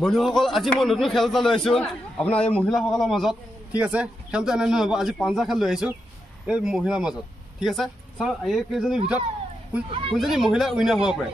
বন্ধুসকল আজি মই নতুন খেল এটা লৈ আহিছোঁ আপোনাৰ এই মহিলাসকলৰ মাজত ঠিক আছে খেলটো এনেধৰণৰ হ'ব আজি পাঞ্জা খেল লৈ আহিছোঁ এই মহিলাৰ মাজত ঠিক আছে ছাৰ এই কেইজনীৰ ভিতৰত কোনজনী মহিলা উইনাৰ হ'ব পাৰে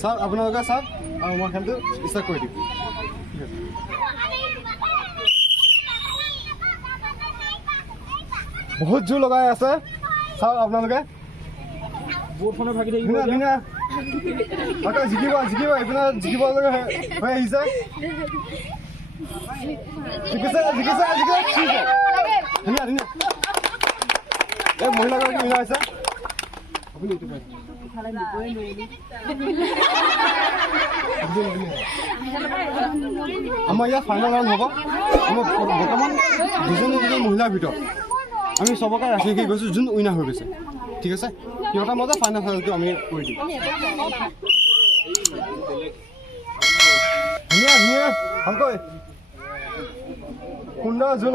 ছাৰ আপোনালোকে চাওক আৰু মই খেলটো ষ্টাৰ্ট কৰি দিম ঠিক আছে বহুত জোৰ লগাই আছে চাওক আপোনালোকে বৰ্ডখনে ভাগি থাকিব ধুনীয়া আকৌ জিকিব এইপিনে জিকিব লগা হৈ আহিছে জিকিছে ধুনীয়া এই মহিলাগৰাকী উইনাৰ হৈছে আপুনি এইটো আমাৰ ইয়াত ফাইনেল ৰাউণ্ড হ'ব আমাৰ বৰ্তমান দুজনী মহিলাৰ ভিতৰত আমি চবকে ৰাখি গৈছোঁ যোন উইনাৰ হৈ গৈছে ঠিক আছে সিহঁতৰ মাজত ফাইনেল খেলটো আমি কৰি দিম ধুনীয়া ভালকৈ সুন্দৰ জোৰ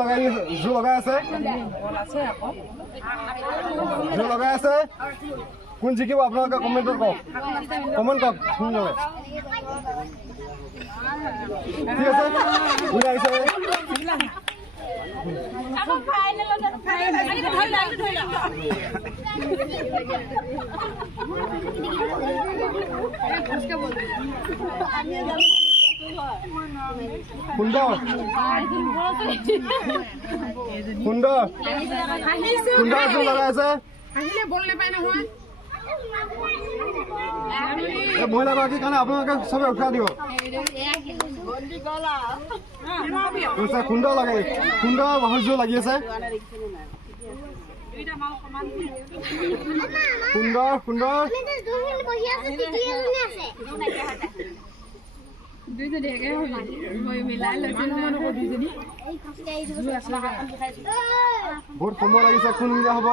লগাই আছে কোন জিকিব আপোনালোকে কমেণ্টত কওক সুন্দৰ ঠিক আছে উইনাৰ আহিছে সুন্দৰ জোৰ লগাই আছে মহিলাগৰাকীৰ কাৰণে আপোনালোকে চবে উৎসাহ দিব সুন্দৰ লাগে সুন্দৰ বহুত জোৰ লাগি আছে সুন্দৰ বহুত সময় লাগিছে কোন হ'ব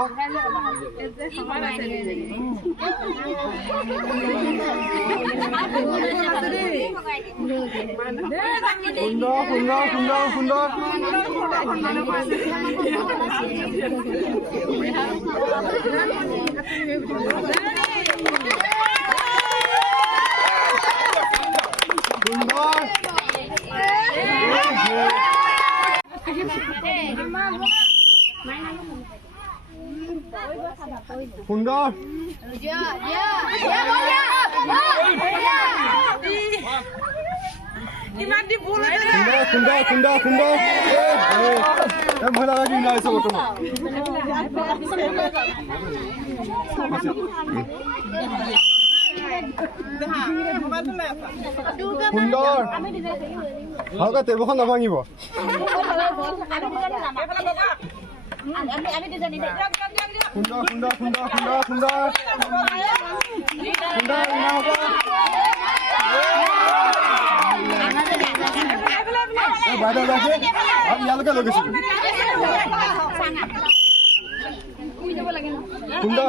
সুন্দৰ সুন্দৰ মহিলাগৰাকী উইনাৰ হৈছে বৰ্তমান সুন্দৰ ভালকৈ টেবুলখন নাভাঙিব বাইদেউ ইয়ালৈকে লৈ গৈছিলো সুন্দৰ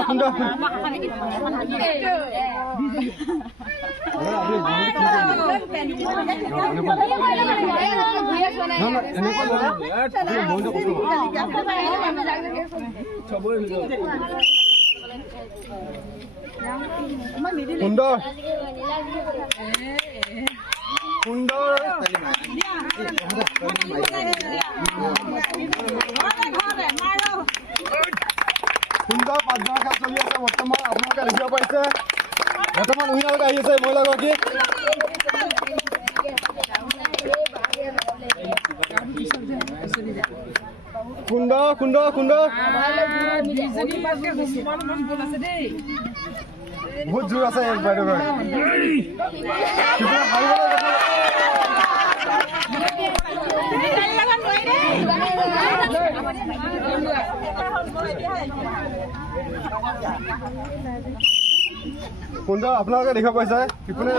সুন্দৰ পাঁচজনৰ খেল চলি আছে বৰ্তমান আপোনালোকে দেখিব পাৰিছে বৰ্তমান উইনাৰলৈ আহি আছে মহিলাগৰাকী সুন্দৰ বহুত জোৰ আছে বাইদেউগৰাকী সুন্দৰ আপোনালোকে দেখিব পাইছে ইপিনে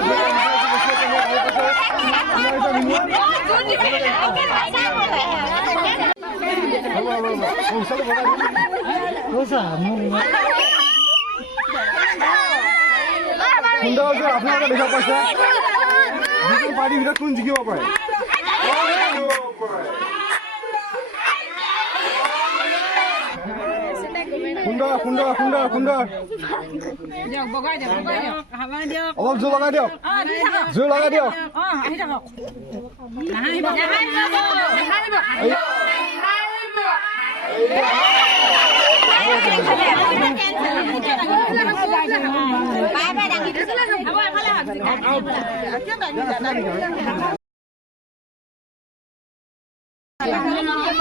সুন্দৰ আপোনালোকে দেখিব পাইছে পাৰ্টিৰ ভিতৰত কোন জিকিব পাৰে সুন্দৰ সুন্দৰ সুন্দৰ সুন্দৰ অলপ জোৰ লগাই দিয়ক জোৰ লগাই দিয়ক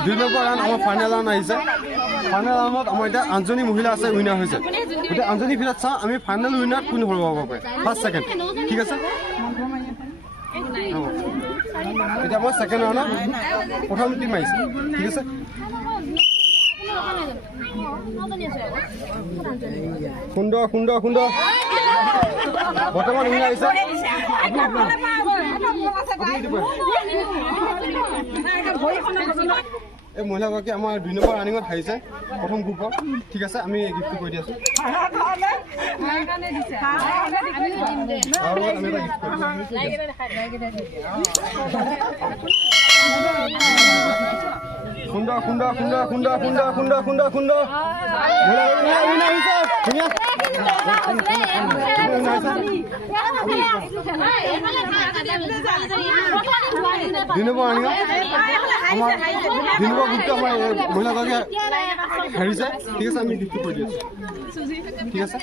দুই নম্বৰ ৰাউণ্ড আমাৰ ফাইনেল ৰাউণ্ড আহিছে ফাইনেল ৰাউণ্ডত আমাৰ এতিয়া 8জনী মহিলা আছে উইনাৰ হৈছে এতিয়া 8জনী ভিতৰত চাওঁ আমি ফাইনেল উইনাৰ কোন হ'ব পাৰে ফাৰ্ষ্ট ছেকেণ্ড ঠিক আছে এতিয়া মই ছেকেণ্ড ৰাউণ্ডত প্ৰথম টিম আহিছে ঠিক আছে সুন্দৰ সুন্দৰ সুন্দৰ বৰ্তমান উইনাৰ আহিছে এই মহিলাগৰাকী আমাৰ 2 নম্বৰ ৰানিঙত হাৰিছে প্ৰথম গ্ৰুপত ঠিক আছে আমি গিফ্ট কৰি দি আছোঁ সুন্দৰ সুন্দৰ সুন্দৰ সুন্দৰ সুন্দৰ সুন্দৰ সুন্দৰ সুন্দৰ দিনবৰ আনিব আমাৰ দিনবৰ গ্ৰুপটো আমাৰ মহিলাগৰাকী হাৰিছে ঠিক আছে আমি গিফ্ট কৰি দি আছোঁ ঠিক আছে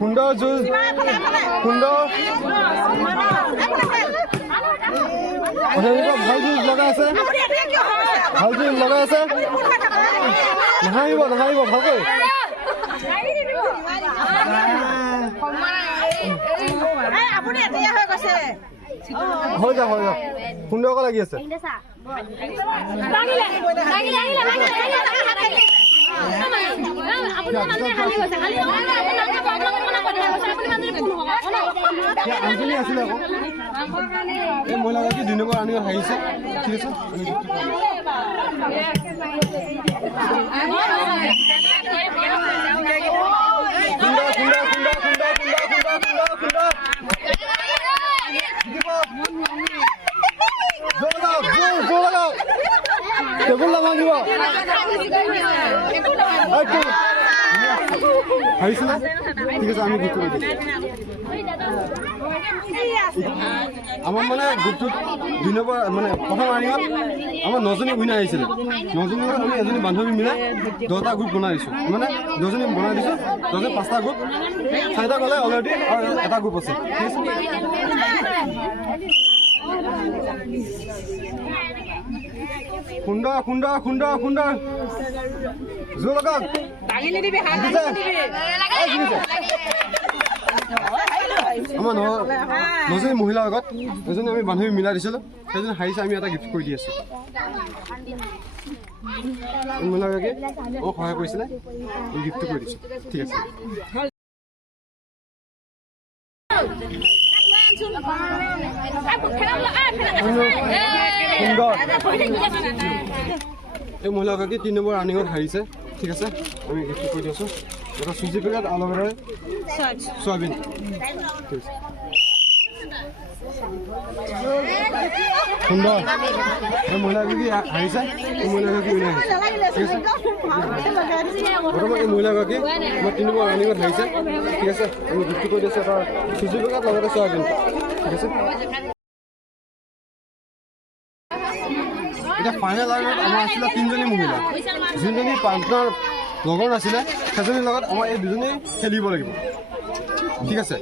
সুন্দৰ যুঁজ সুন্দৰ ভাল যুঁজ লগাই আছে ভাল যুঁজ লগাই আছে নাহাৰিব নাহাৰিব ভালকৈ হৈ যাওক হৈ যাওক সুন্দৰকৈ লাগি আছে আঞ্জলি আছিলে আকৌ এই মহিলাগৰাকী 2 নম্বৰ ৰানিঙত হাৰিছে ঠিক আছে সুন্দৰ সুন্দৰ সুন্দৰ সুন্দৰ সুন্দৰ সুন্দৰ সুন্দৰ টেবুল নাভাঙিব হাৰিছিলে ঠিক আছে আমি গিফ্ট কৰি দিম আমাৰ মানে গ্ৰুপটোত 2 নম্বৰ মানে প্ৰথম ৰানিঙত আমাৰ 9জনী উইনাৰ আহিছিলে 9জনী আমি এজনী বান্ধৱী মিলাই 10টা গ্ৰুপ বনাই দিছোঁ মানে 10জনী বনাই দিছোঁ 10জনী 5টা গ্ৰুপ 4টা গ'লে অলৰেডি আৰু এটা গ্ৰুপ আছে ঠিক আছে সুন্দৰ সুন্দৰ সুন্দৰ সুন্দৰ জোৰ লগাওক আমাৰ 9জনী মহিলাৰ আগত এজনী আমি বান্ধৱী মিলাই দিছিলোঁ সেইজনী হাৰিছে আমি এটা গিফ্ট কৰি দি আছোঁ মহিলাগৰাকী মোক সহায় কৰিছিলে গিফ্ট কৰি দিছোঁ ঠিক আছে এই মহিলাগৰাকী 3 নম্বৰ ৰানিঙত হাৰিছে ঠিক আছে আমি গিফ্ট কৰি দি আছোঁ এটা চুজি পেকেট আলুবেৰে চয়াবিন ঠিক আছে সুন্দৰ এই মহিলাগৰাকী হাৰিছে এই মহিলাগৰাকী উইনাৰ আহিছে ঠিক আছে বৰ্তমান এই মহিলাগৰাকী মই 3 নম্বৰ ৰানিঙত হাৰিছে ঠিক আছে আমি গিফ্ট কৰি দি আছোঁ এটা চুজি পেকেট লগতে চয়াবিন ঠিক আছে এতিয়া ফাইনেল ৰাউণ্ডত আমাৰ আছিলে 3জনী মহিলা যোনজনী পাৰ্টনাৰ লগৰ নাছিলে সেইজনীৰ লগত আমাৰ এই 2জনী খেলিব লাগিব ঠিক আছে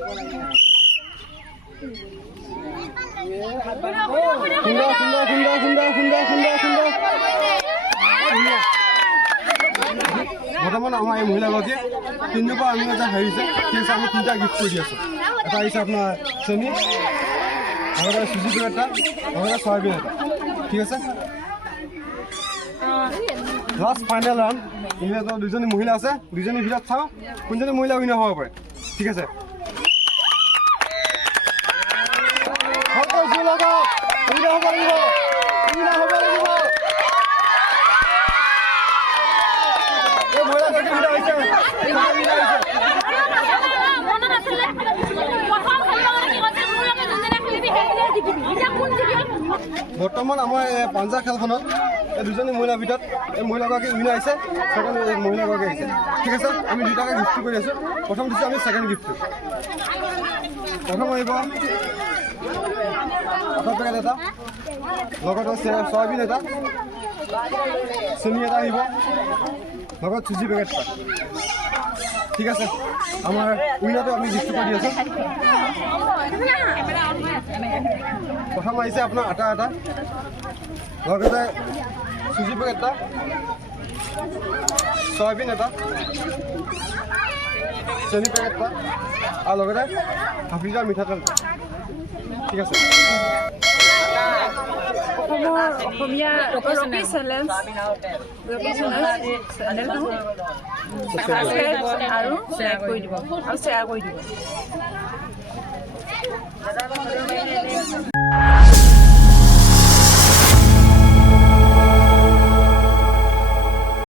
সুন্দৰ সুন্দৰ সুন্দৰ সুন্দৰ সুন্দৰ সুন্দৰ সুন্দৰ বৰ্তমান আমাৰ এই মহিলাগৰাকী 3 নম্বৰ ৰানিঙত যে হাৰিছে ঠিক আছে আমি 3টা গিফ্ট কৰি দি আছোঁ এটা আহিছে আপোনাৰ চেনি আৰু এটা চুজি পেকেট এটা আৰু এটা চয়াবিন এটা ঠিক আছে লাষ্ট ফাইনেল ৰাউণ্ড ইহঁতৰ 2জনী মহিলা আছে 2জনীৰ ভিতৰত চাওঁ কোনজনী মহিলা উইনাৰ হ'ব পাৰে ঠিক আছে বৰ্তমান আমাৰ এই পাঞ্জা খেলখনত এই দুজনী মহিলাৰ ভিতৰত এই মহিলাগৰাকী উইনাৰ আহিছে, ছেকেণ্ড এই মহিলাগৰাকী আহিছে। ঠিক আছে, আমি দুটাকে গিফ্ট কৰি আছোঁ। প্ৰথম দিছোঁ আমি ছেকেণ্ড গিফ্টটো। প্ৰথম আহিব আটা পেকেট এটা, লগতে চয়াবিন এটা, চেনি এটা আহিব, লগত চুজি পেকেট এটা। ঠিক আছে, আমাৰ উইনাৰটো আমি গিফ্ট কৰি আছোঁ। প্ৰথম আহিছে আপোনাৰ আটা এটা, লগতে চুজি পেকেট এটা, চয়াবিন এটা, চেনি পেকেট এটা আৰু লগতে হাফ লিটাৰ মিঠাতেল। ঠিক আছে, অসমীয়া ৰবি চেলেঞ্জ চেনেলটো ছাবস্ক্ৰাইব আৰু লাইক কৰি দিব আৰু শ্বেয়াৰ কৰি দিব।